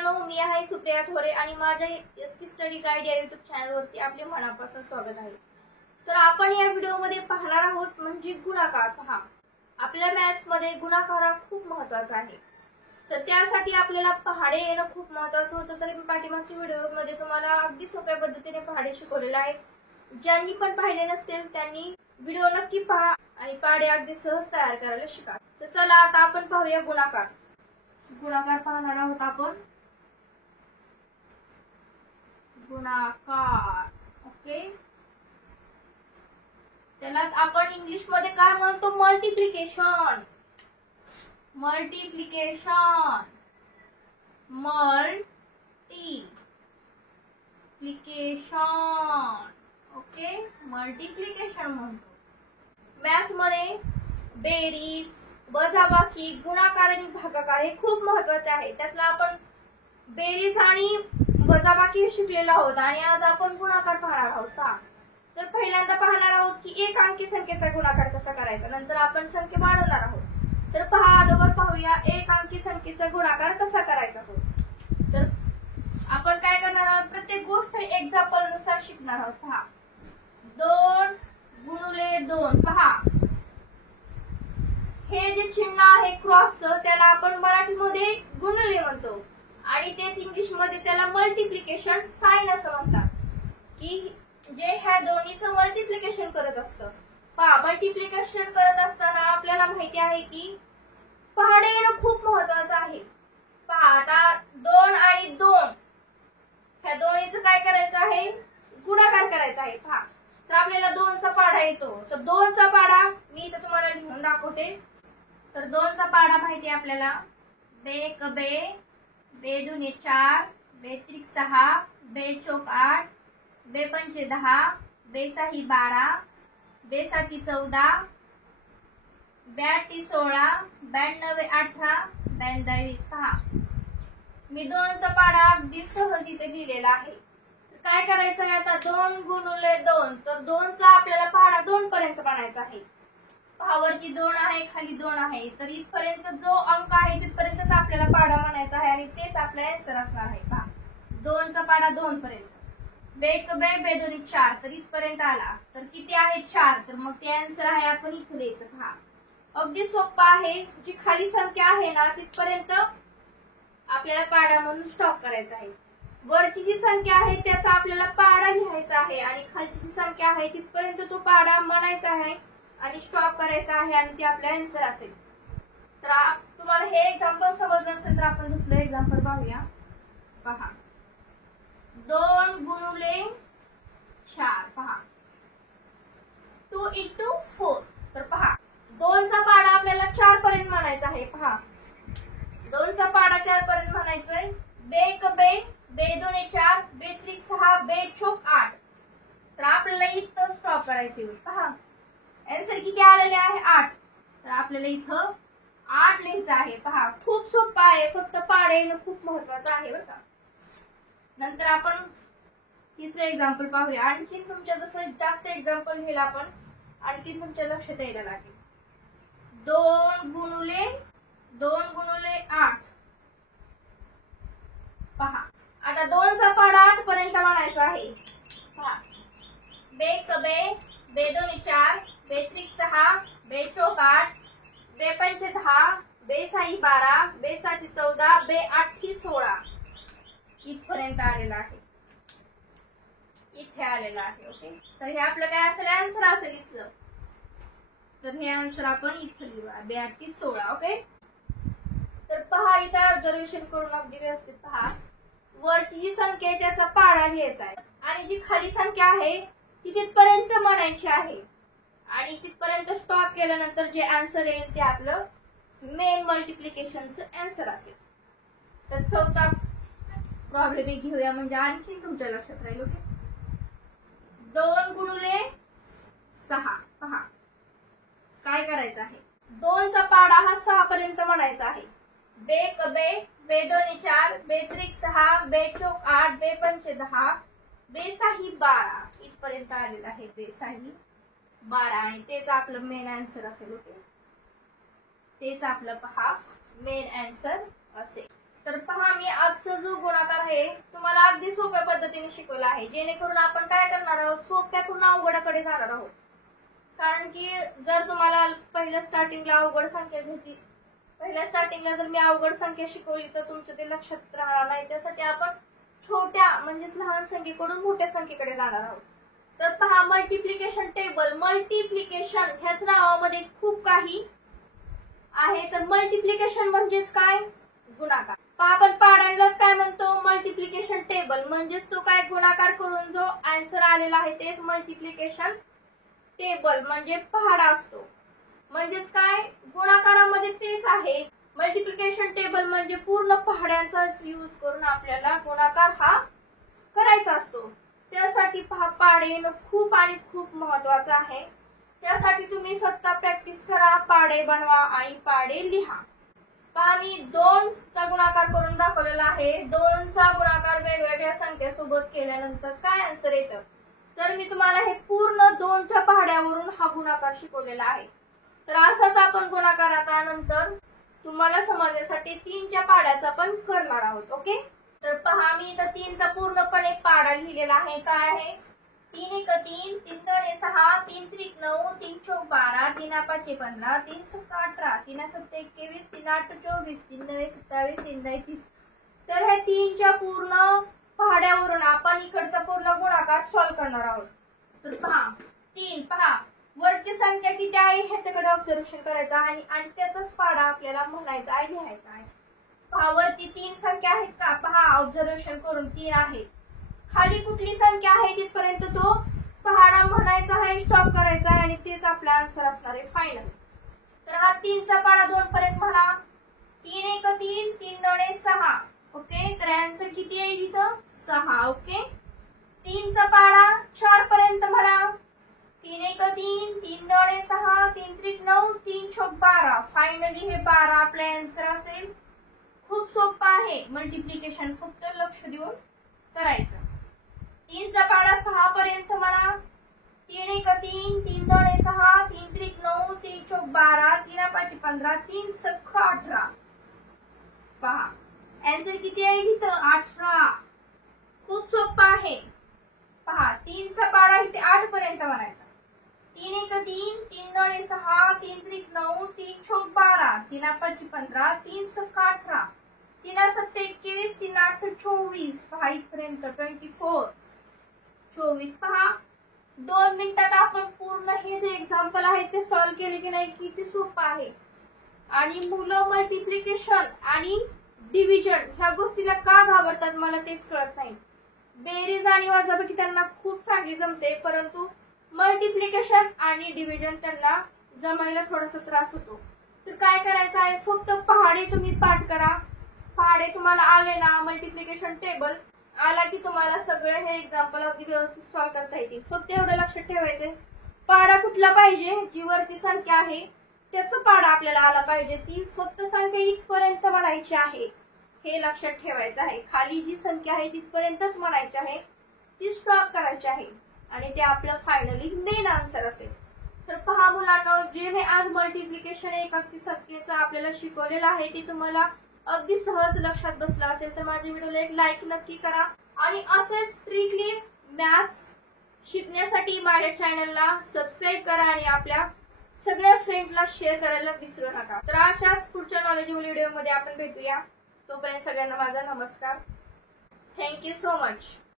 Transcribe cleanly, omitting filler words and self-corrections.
मित्रांनो, मी आहे सुप्रिया थोरे आणि माझ्या एसटी स्टडी गाईड या YouTube चॅनलवरती आपले मनापासून स्वागत आहे। तर आपण या व्हिडिओमध्ये पाहणार आहोत म्हणजे गुणाकार। पहा, आपल्या मॅथ्स मध्ये गुणाकार हा खूप महत्त्वाचा आहे। तर त्यासाठी आपल्याला पहाडे येणं खूप महत्त्वाचं होतं। तर मी पाठीमागच्या व्हिडिओमध्ये तुम्हाला अगदी सोप्या पद्धतीने पहाडे शिकवलेले आहे। ज्यांनी पण पाहिले नसतील त्यांनी व्हिडिओ नक्की पहा आणि पहाडे अगदी सहज तयार करायला शिका। तर चला आता आपण पाहूया गुणाकार। गुणाकार पाहणार आहोत आपण। गुणाकार, ओके, त्यालाच आपण इंग्लिश मध्ये काय म्हणतो? मल्टिप्लिकेशन। मल्टिप्लिकेशन, ओके, मल्टिप्लिकेशन म्हणतो। मॅथ्स मध्ये बेरीज, वजाबाकी, गुणाकार आणि भागाकार हे खूप महत्त्वाचे आहे। त्यातला आपण बेरीज आणि वजाबाकी शिकलेलो आहोत आणि आज आपण गुणाकार पाहणार आहोत। तर पहिल्यांदा पाहणार आहोत की एक अंकी संख्येचा गुणाकार कसा करायचा, नंतर आपण संख्या वाढवणार आहोत। तर पहा, अगोदर पाहूया एक अंकी संख्येचा गुणाकार कसा करायचा हो। तर आपण काय करणार आहोत, प्रत्येक गोष्ट एक्झाम्पल नुसार शिकणार आहोत। पहा, 2 गुणिले 2, पहा हे जे चिन्ह आहे क्रॉसचं त्याला आपण मराठीमध्ये गुणले म्हणतो आणि तेच इंग्लिश मध्ये त्याला मल्टिप्लिकेशन साइन असं म्हणतात, की जे ह्या दोन्हीचं मल्टिप्लिकेशन करत असतं। पहा, मल्टिप्लिकेशन करत असताना आपल्याला माहिती आहे की पहाडे येणं खूप महत्त्वाचं आहे। पहा, आता 2 आणि 2 ह्या दोन्हीचं काय करायचं आहे? गुणाकार करायचा आहे। पहा, तर आपल्याला 2 चा पाढा येतो। तर 2 चा पाढा मी इथे तुम्हाला लिहून दाखवते। तर 2 चा पाढा माहिती आहे आपल्याला, बे एक बे, बे दुने 4, बे त्रिक 6, बे चौक 8, बे पंचे 10, बे सही 12, बे साती 14, बे आठी 16, 92 18, 92 20। पहा, मी 2 चा पाढा अगदी सहज इथे लिहिलेला आहे। काय करायचं आहे आता? 2 गुणिले 2, तर 2 चा आपल्याला पाढा 2 पर्यंत बनायचा आहे। पहा, वरती 2 आहे, खाली 2 आहे, तर इथपर्यंत जो अंक आहे तिथपर्यंतच आपल्याला पाढा म्हणायचा आहे आणि तेच आपला आन्सर असणार आहे। पहा, 2 चा पाढा 2 पर्यंत, बे एक बे, बे दोन्ही 4, तर इथपर्यंत आला, तर किती आहे? 4, तर मग ते आन्सर आहे आपण इथे लिहायचं। पहा, अगदी सोपं आहे। जी खाली संख्या आहे ना तिथपर्यंत आपल्याला पाढा म्हणून स्टॉप करायचा आहे। वरची जी संख्या आहे त्याचा आपल्याला पाढा लिहायचा आहे आणि खालची जी संख्या आहे तिथपर्यंत तो पाढा म्हणायचा आहे आणि स्टॉप करायचा आहे आणि ते आपला आन्सर असेल। तर तुम्हाला हे एक्झाम्पल समजलं असेल तर आपण दुसरं एक्झाम्पल पाहूया। पहा, 2 गुणिले 4, पहा 2 into 4, तर पहा 2 चा पाढा आपल्याला 4 पर्यंत म्हणायचा आहे। पहा, 2 चा पाढा 4 पर्यंत म्हणायचंय। बे एक बे, बे दोने 4, बे त्रिक 6, बे चौक 8, तर आपल्याला इथं स्टॉप करायचे। पहा, आन्सर किती आलेले आहे? 8, तर आपल्याला इथं 8 लिहायचं आहे। पहा, खूप सोपं आहे, फक्त पाढे येणं खूप महत्त्वाचं आहे बरं का। नंतर आपण तिसरे एक्झाम्पल पाहूया। आणखी तुमच्या जसं जास्त एक्झाम्पल लिहिल आपण आणखी तुमच्या लक्षात यायला लागेल। 2 गुणिले 8, पहा, आता 2 चा पाढा 8 पर्यंत म्हणायचा आहे। पहा, बे एक बे, बे दोन्ही 4, बे त्रिक 6, बे चौक 8, बे पंचे 10, बे सही 12, बे साती 14, बे आठी 16, इथपर्यंत आलेला आहे, इथे आलेला आहे। ओके, तर हे आपलं काय असेल? आन्सर असेल इथलं। तर हे आन्सर आपण इथे लिहूया, बे आठी 16। ओके, तर पहा, इथे ऑब्झर्वेशन करून अगदी व्यवस्थित पहा, वरची जी संख्या आहे त्याचा पाढा लिहायचा आहे आणि जी खाली संख्या आहे ती तिथपर्यंत म्हणायची आहे आणि तिथपर्यंत स्टॉप केल्यानंतर जे आन्सर येईल ते आपलं मेन मल्टिप्लिकेशनचं आन्सर असेल। तर चौथा प्रॉब्लेम एक घेऊया म्हणजे आणखी तुमच्या लक्षात राहील। ओके, 2 गुणिले 6, पहा काय करायचं आहे? 2 चा पाढा हा 6 पर्यंत म्हणायचा आहे। बे एक बे, बे दोन्ही 4, बे त्रिक 6, बे चौक 8, बे पंचे 10, बे सही 12, इथपर्यंत आलेला आहे, बे सही 12 आणि तेच आपलं मेन आन्सर असेल। ओके, तेच आपलं पहा मेन आन्सर असेल। तर पहा, मी आजचा जो जो गुणाकार आहे तुम्हाला अगदी सोप्या पद्धतीने शिकवला आहे, जेणेकरून आपण काय करणार आहोत, सोप्याकडून अवघडाकडे जाणार आहोत. कारण की जर तुम्हाला पहिल्या स्टार्टिंगला अवघड संख्या घेतली, पहिल्या स्टार्टिंगला जर मी अवघड संख्या शिकवली तर तुमच्या ते लक्षात राहणार नाही. त्यासाठी आपण छोट्या म्हणजेच लहान संख्येकडून मोठ्या संख्येकडे जाणार आहोत. तर पहा, मल्टिप्लिकेशन टेबल. मल्टिप्लिकेशन ह्याच नावामध्ये खूप काही आहे. तर मल्टिप्लिकेशन म्हणजेच काय, गुणाकार. आपण पाढ्यांनाच काय म्हणतो, मल्टिप्लिकेशन टेबल. म्हणजेच तो काय, गुणाकार करून जो आन्सर आलेला आहे तेच मल्टिप्लिकेशन टेबल म्हणजे पहाडा असतो. म्हणजेच काय, गुणाकारामध्ये तेच आहे. मल्टिप्लिकेशन टेबल म्हणजे पूर्ण पहाड्यांचाच यूज करून आपल्याला गुणाकार हा करायचा असतो. त्यासाठी पहा, पाढे खूप आणि खूप महत्वाचं आहे. त्यासाठी तुम्ही स्वतः प्रॅक्टिस करा, पाढे बनवा आणि पाढे लिहा. पहा, मी 2 चा गुणाकार करून दाखवलेला आहे. 2 चा गुणाकार वेगवेगळ्या संख्येसोबत केल्यानंतर काय आन्सर येतं, तर मी तुम्हाला हे पूर्ण 2 च्या पहाड्यावरून हा गुणाकार शिकवलेला आहे. तर असाच आपण गुणाकार आता नंतर तुम्हाला समजण्यासाठी 3 च्या पाढ्याचा पण करणार आहोत. ओके. तर पहा, मी इथं 3 चा पूर्णपणे पाढा लिहिलेला आहे. काय आहे, 3 1 3, 3 2 6, 3 3 9, 3 4 12, 3 5 15, 3 6 18, 3 7 21, 3 8 24, 3 9 27, 3 10 30. तर हे 3 च्या पूर्ण पहाड्यावरून आपण इकडचा पूर्ण गुणाकार सॉल्व्ह करणार आहोत. तर पहा, 3, पहा वरची संख्या किती आहे ह्याच्याकडे ऑब्झर्वेशन करायचं आहे आणि त्याचाच पाढा आपल्याला म्हणायचा आहे, लिहायचा आहे. पहा, वरती 3 संख्या आहेत का, पहा ऑब्झर्वेशन करून 3 आहेत. खाली कुठली संख्या आहे तिथपर्यंत तो पहाडा म्हणायचा आहे, स्टॉप करायचा आहे आणि तेच आपला आन्सर असणार आहे फायनल. तर हा 3 चा पाढा 2 पर्यंत म्हणा. 3 1 3, 3 2 6. ओके. तर आन्सर किती येईल इथं, 6. ओके. 3 चा पाढा 4 पर्यंत म्हणा. 3 1 3, 3 2 6, 3 3 9, 3 4 12. फायनली हे 12 आपला आन्सर असेल. खूप सोपं आहे मल्टिप्लिकेशन, फक्त लक्ष देऊन करायचं. 3 चा पाढा 6 पर्यंत म्हणा. 3 1 3, 3 2 6, 3 3 9, 3 4 12, 3 5 15, 3 6 18. पहा आन्सर किती आहे इथं, 18. खूप सोपं आहे. पहा, 3 चा पाढा इथे 8 पर्यंत म्हणायचा. 3 1 3, 3 2 6, 3 3 9, 3 4 12, 3 5 15, 3 6 18, 3 7 21, 3 8 24. पहा इथपर्यंत 24. 24. पहा, 2 मिनिटात आपण पूर्ण हे जे एक्झाम्पल आहे ते सॉल्व्ह केले की नाही, किती सोपं आहे. आणि मुलं मल्टिप्लिकेशन आणि डिव्हिजन ह्या गोष्टीला का घाबरतात मला तेच कळत नाही. बेरीज आणि वजाबाकी त्यांना खूप चांगली जमते, परंतु मल्टिप्लिकेशन आणि डिव्हिजन त्यांना जमायला थोडासा त्रास होतो. तर काय करायचं आहे, फक्त पहाडे तुम्ही पाठ करा. पहाडे तुम्हाला आले ना, मल्टिप्लिकेशन टेबल आला की तुम्हाला सगळे हे एक्झाम्पल अगदी व्यवस्थित सॉल्व्ह करता येतील. फक्त एवढं लक्षात ठेवायचंय, पाढा कुठला पाहिजे, जी वरची संख्या आहे त्याचा पाढा आपल्याला आला पाहिजे. ती फक्त संख्या इथपर्यंत म्हणायची आहे, हे लक्षात ठेवायचं आहे. खाली जी संख्या आहे तिथपर्यंतच म्हणायची आहे, ती स्टॉप करायची आहे आणि ते आपलं फायनली मेन आन्सर असेल. तर पहा मुलांना, जे हे आज मल्टिप्लिकेशन एकाकी संख्येचं आपल्याला शिकवलेलं आहे ते तुम्हाला अगदी सहज लक्षात बसलं असेल तर माझ्या व्हिडिओला एक लाईक नक्की करा. आणि असे स्ट्रिक्टली मॅथ्स शिकण्यासाठी माझ्या चॅनलला सबस्क्राईब करा आणि आपल्या सगळ्या फ्रेंड्सला शेअर करायला विसरू नका. तर अशाच पुढच्या नॉलेजेबल व्हिडिओमध्ये आपण भेटूया. तोपर्यंत सगळ्यांना माझा नमस्कार. Thank you so much.